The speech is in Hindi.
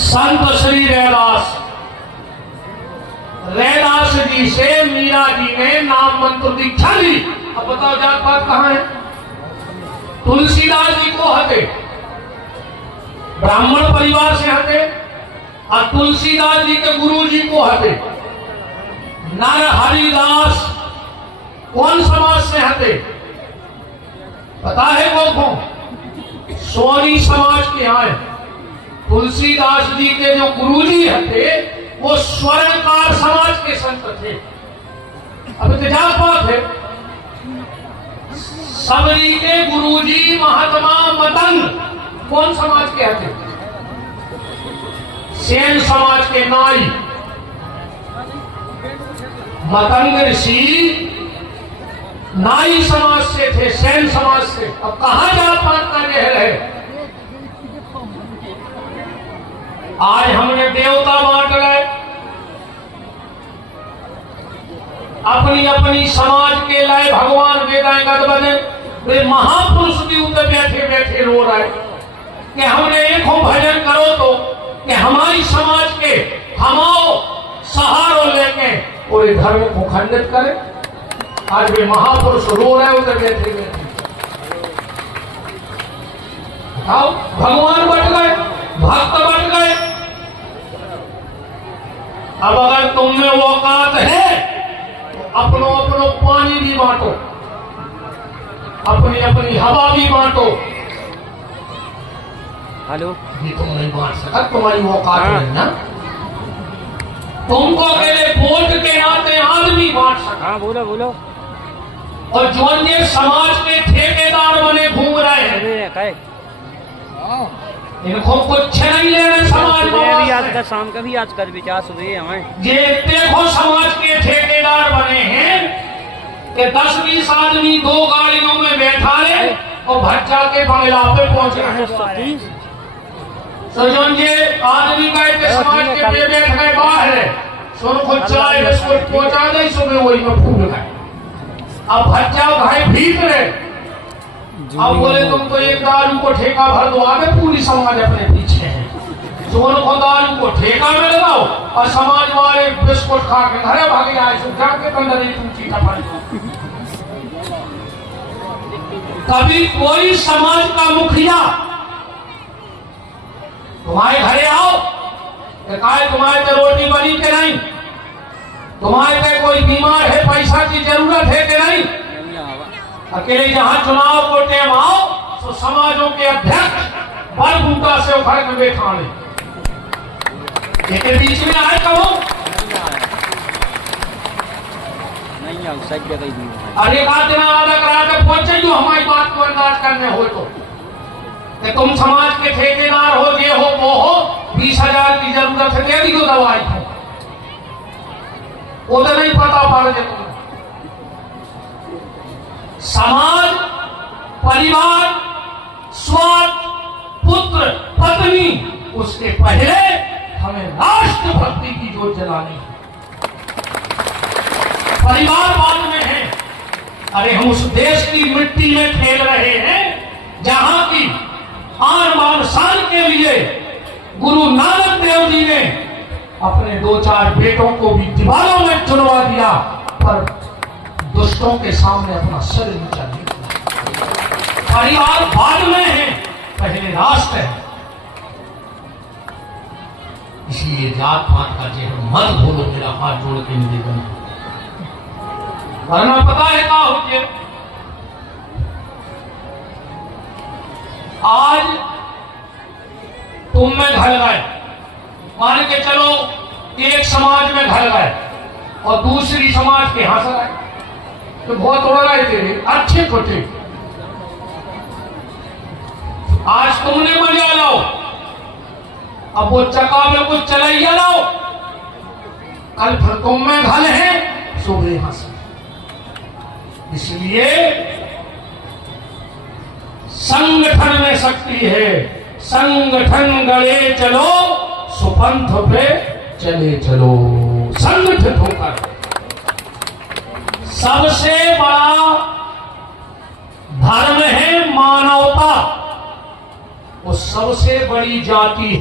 संत श्री रैदास जी से मीरा जी ने नाम मंत्र दीक्षा ली। अब बताओ जात पात कहां है? तुलसीदास जी को हते ब्राह्मण परिवार से हते और तुलसीदास जी के गुरु जी को हते नर हरिदास कौन समाज से हते? पता है वो कौन? सोनी समाज के आए। तुलसीदास जी के जो गुरुजी हते वो स्वर्णकार समाज के संत थे। अब जात बात है, सबरी के गुरुजी महात्मा मतंग कौन समाज के हते? सेन समाज के नाई। मतंग ऋषि नाई समाज से थे, सेन समाज से। अब कहां जात पात का जहर है? आज हमने देवता बांट गए, अपनी अपनी समाज के लाए भगवान वेदांगत बने। वे महापुरुष भी उधर बैठे बैठे रो रहे कि हमने एक हो भजन करो तो कि हमारी समाज के हमाओ सहारो लेके पूरे धर्म को खंडित करें। आज वे महापुरुष रो रहे उधर बैठे बैठे। आओ, भगवान बट गए, भक्त बट गए। अब अगर तुम में वो औकात है तो अपनो अपनो पानी भी बांटो, अपनी अपनी हवा भी बांटो। हेलो, ये तुम नहीं बांट सका, तुम्हारी वो औकात नहीं ना। तुमको अकेले वोट के नाते आदमी बांट सका। हाँ बोलो बोलो। और जो अन्य समाज के ठेकेदार बने घूम रहे हैं, इनको कुछ नहीं लेने समाज में। आज का शाम का भी आज कर विचार सुबह हमें ये देखो समाज के ठेकेदार बने हैं कि 10-20 आदमी 2 गाड़ियों में बैठा ले और भट्टा के बंगला पे पहुंच रहे। सजन जी आदमी गए थे समाज के पे बैठ गए बाहर, सुन को चाय बिस्कुट पहुंचा दे, सुबह वही में फूल गए। अब भट्टा भाई भीतर अब बोले तुम तो एक दारू को ठेका भर दो, आगे पूरी समाज अपने पीछे है। दोनों को दारू को ठेका में लगाओ और समाज वाले बिस्कुट खा के घरे भागे आए। जाके अंदर ही तुम चीटा पाई। कभी कोई समाज का मुखिया तुम्हारे घरे आओ, तुम्हारे पे रोटी बनी के नहीं, तुम्हारे पे कोई बीमार है, पैसा की जरूरत है कि नहीं, अकेले जहां चुनाव को टेम आओ तो समाजों के अध्यक्ष बल बूटा से उखड़ के बैठा के बीच में आए कहो नहीं आओ सही जगह ही। अरे बात वादा करा के पहुंचे जो हमारी बात को अंदाज करने हो तो कि तुम समाज के ठेकेदार हो, ये हो वो हो, 20,000 की जरूरत है, दे दी दो दवाई को। उधर नहीं पता पड़ गया तुम्हें। समाज, परिवार, स्वार्थ, पुत्र, पत्नी, उसके पहले हमें राष्ट्रभक्ति की जोत जलानी है। परिवार बाद में है। अरे हम उस देश की मिट्टी में खेल रहे हैं जहां की आन बान शान के लिए गुरु नानक देव जी ने अपने 2-4 बेटों को भी दीवारों में चुनवा दिया, पर दुष्टों के सामने अपना सिर नीचा नहीं किया। परिवार बाद में है, पहले राष्ट्र है। इसलिए जात पात का जेहर मत भूलो, मेरा हाथ जोड़ के निवेदन है। वरना पता है क्या होती है? आज तुम में घल गए, मान के चलो एक समाज में घल गए और दूसरी समाज के यहां से आए तो बहुत उड़ रहे थे अच्छे खोटे। आज तुमने मजा लाओ, अब वो चका में कुछ चलाइया लाओ, कल फिर तुम में घल है, सुबह यहां से। इसलिए संगठन में शक्ति है। संगठन गड़े चलो, सुपंथ पे चले चलो। संगठित होकर सबसे बड़ा धर्म है मानवता, वो सबसे बड़ी जाति है।